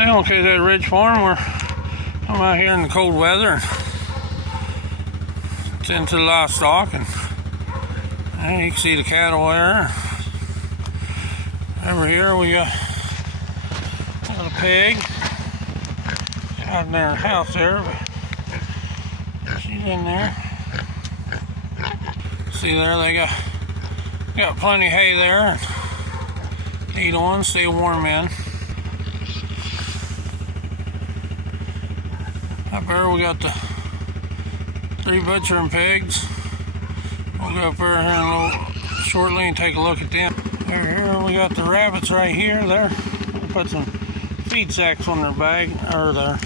Hey, okay, that Ridge Farm, I'm out here in the cold weather. It's into the livestock, and you can see the cattle there. Over here we got a little pig out in their house there, but she's in there. See there, they got plenty of hay there. Eat on, stay warm in. Up there we got the 3 butchering pigs. We'll go up there here in a little shortly and take a look at them. Over here we got the rabbits right here. There, we put some feed sacks on their bag or their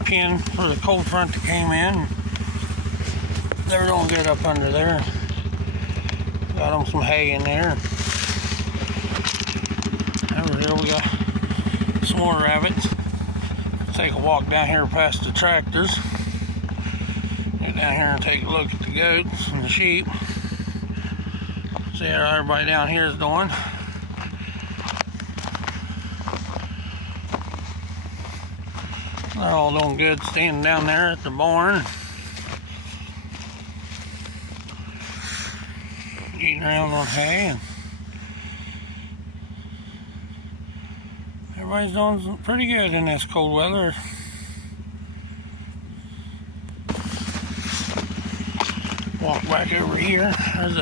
pen for the cold front that came in. They're gonna get up under there. Got them some hay in there. Over here we got some more rabbits. Take a walk down here past the tractors. Get down here and take a look at the goats and the sheep. See how everybody down here is doing. They're all doing good standing down there at the barn. Eating around on hay. And everybody's doing pretty good in this cold weather. Walk back over here. There's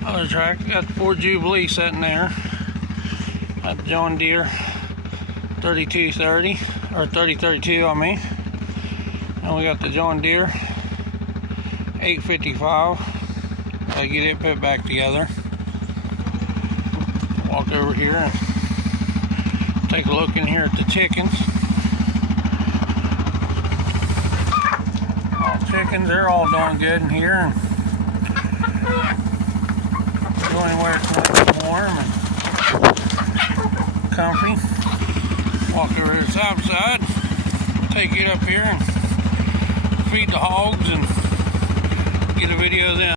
another tractor. Got the Ford Jubilee sitting there. Got the John Deere 3230 or 3032, I mean. And we got the John Deere 855. Gotta get it put back together. Walk over here and take a look in here at the chickens. Chickens, they're all doing good in here and going where it's nice and warm and comfy. Walk over to the south side, take it up here and feed the hogs and get a video of them.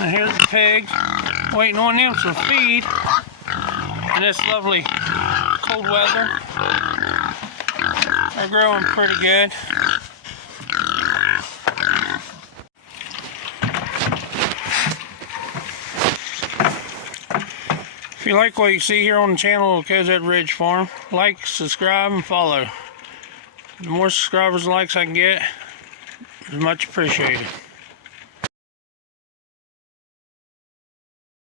And here's the pigs, waiting on them some feed in this lovely cold weather. They're growing pretty good. If you like what you see here on the channel of KZ Ridge Farm, like, subscribe, and follow. The more subscribers and likes I can get, is much appreciated.